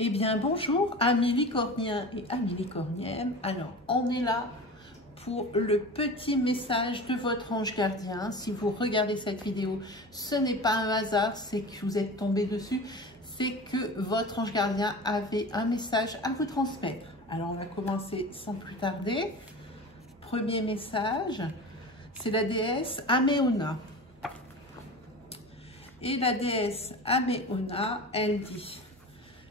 Eh bien, bonjour amis licorniens et amis licorniennes. Alors, on est là pour le petit message de votre ange gardien. Si vous regardez cette vidéo, ce n'est pas un hasard, c'est que vous êtes tombé dessus. C'est que votre ange gardien avait un message à vous transmettre. Alors, on va commencer sans plus tarder. Premier message, c'est la déesse Améona. Et la déesse Améona, elle dit: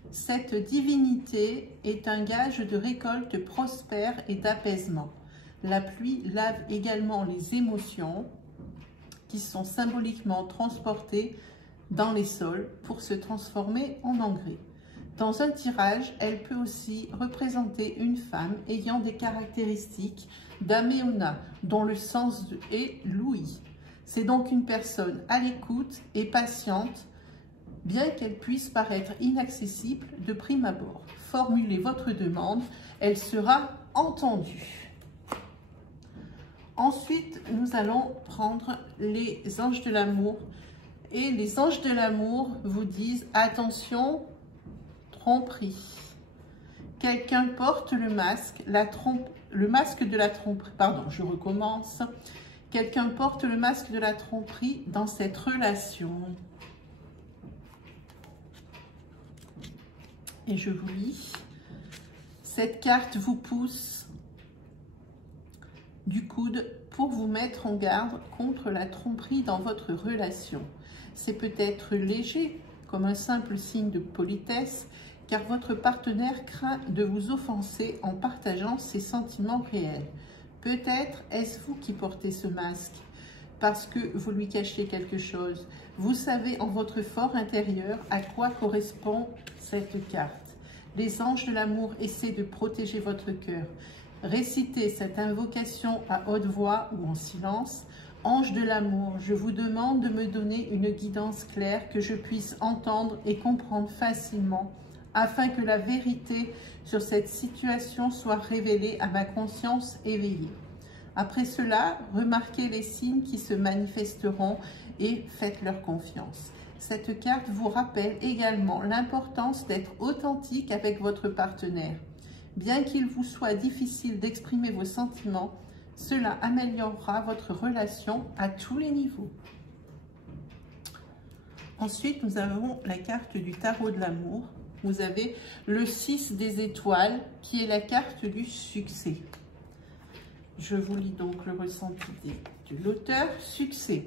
cette divinité est un gage de récolte prospère et d'apaisement. La pluie lave également les émotions qui sont symboliquement transportées dans les sols pour se transformer en engrais. Dans un tirage, elle peut aussi représenter une femme ayant des caractéristiques d'Améona, dont le sens est l'ouïe. C'est donc une personne à l'écoute et patiente, bien qu'elle puisse paraître inaccessible de prime abord. Formulez votre demande, elle sera entendue. Ensuite, nous allons prendre les anges de l'amour. Et les anges de l'amour vous disent: attention, tromperie. Quelqu'un porte le masque de la tromperie. Pardon, je recommence. Quelqu'un porte le masque de la tromperie dans cette relation. Et je vous lis. Cette carte vous pousse du coude pour vous mettre en garde contre la tromperie dans votre relation. C'est peut-être léger, comme un simple signe de politesse, car votre partenaire craint de vous offenser en partageant ses sentiments réels. Peut-être est-ce vous qui portez ce masque, parce que vous lui cachez quelque chose. Vous savez en votre fort intérieur à quoi correspond cette carte. Les anges de l'amour essaient de protéger votre cœur. Récitez cette invocation à haute voix ou en silence. Ange de l'amour, je vous demande de me donner une guidance claire que je puisse entendre et comprendre facilement, afin que la vérité sur cette situation soit révélée à ma conscience éveillée. Après cela, remarquez les signes qui se manifesteront et faites-leur confiance. Cette carte vous rappelle également l'importance d'être authentique avec votre partenaire. Bien qu'il vous soit difficile d'exprimer vos sentiments, cela améliorera votre relation à tous les niveaux. Ensuite, nous avons la carte du tarot de l'amour. Vous avez le 6 des étoiles qui est la carte du succès. Je vous lis donc le ressenti de l'auteur. Succès.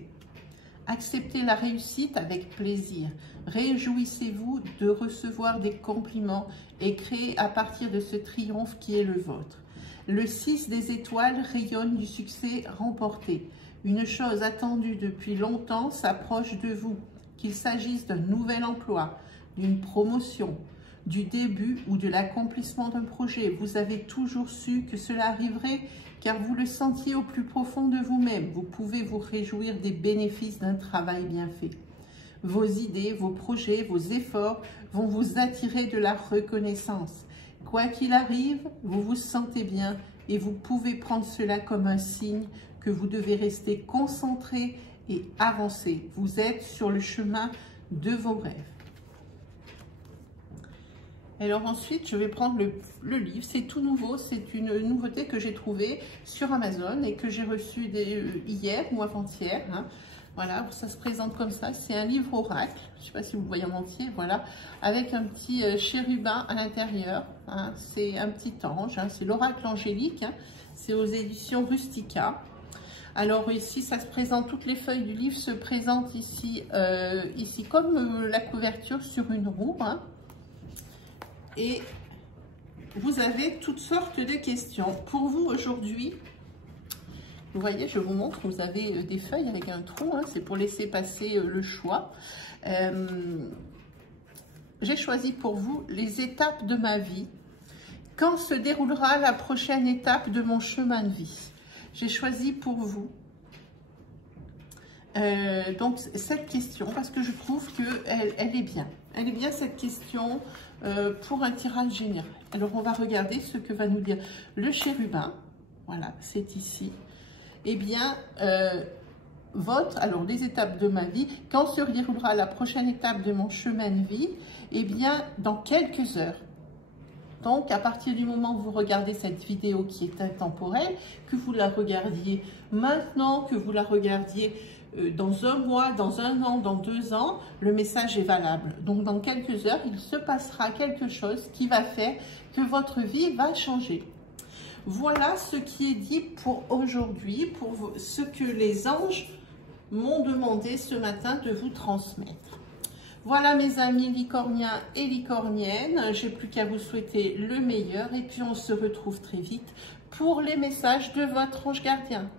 Acceptez la réussite avec plaisir. Réjouissez-vous de recevoir des compliments et créez à partir de ce triomphe qui est le vôtre. Le 6 des étoiles rayonne du succès remporté. Une chose attendue depuis longtemps s'approche de vous, qu'il s'agisse d'un nouvel emploi, d'une promotion, du début ou de l'accomplissement d'un projet. Vous avez toujours su que cela arriverait car vous le sentiez au plus profond de vous-même. Vous pouvez vous réjouir des bénéfices d'un travail bien fait. Vos idées, vos projets, vos efforts vont vous attirer de la reconnaissance. Quoi qu'il arrive, vous vous sentez bien et vous pouvez prendre cela comme un signe que vous devez rester concentré et avancer. Vous êtes sur le chemin de vos rêves. Alors ensuite, je vais prendre le livre. C'est tout nouveau, c'est une nouveauté que j'ai trouvée sur Amazon et que j'ai reçue hier ou avant-hier. Hein. Voilà, ça se présente comme ça. C'est un livre oracle, je ne sais pas si vous le voyez en entier, voilà, avec un petit chérubin à l'intérieur. Hein. C'est un petit ange, hein. C'est l'oracle angélique. Hein. C'est aux éditions Rustica. Alors ici, ça se présente, toutes les feuilles du livre se présentent ici, ici comme la couverture sur une roue. Hein. Et vous avez toutes sortes de questions. Pour vous aujourd'hui, vous voyez, je vous montre, vous avez des feuilles avec un trou, hein, c'est pour laisser passer le choix. J'ai choisi pour vous les étapes de ma vie. Quand se déroulera la prochaine étape de mon chemin de vie? J'ai choisi pour vous donc cette question parce que je trouve qu'elle est bien. Elle est bien cette question pour un tirage général. Alors on va regarder ce que va nous dire le chérubin. Voilà, c'est ici. Eh bien, alors les étapes de ma vie, quand se déroulera la prochaine étape de mon chemin de vie? Eh bien, dans quelques heures. Donc, à partir du moment où vous regardez cette vidéo qui est intemporelle, que vous la regardiez maintenant, que vous la regardiez dans un mois, dans un an, dans 2 ans, le message est valable. Donc, dans quelques heures, il se passera quelque chose qui va faire que votre vie va changer. Voilà ce qui est dit pour aujourd'hui, pour ce que les anges m'ont demandé ce matin de vous transmettre. Voilà mes amis licorniens et licorniennes, j'ai plus qu'à vous souhaiter le meilleur et puis on se retrouve très vite pour les messages de votre ange gardien.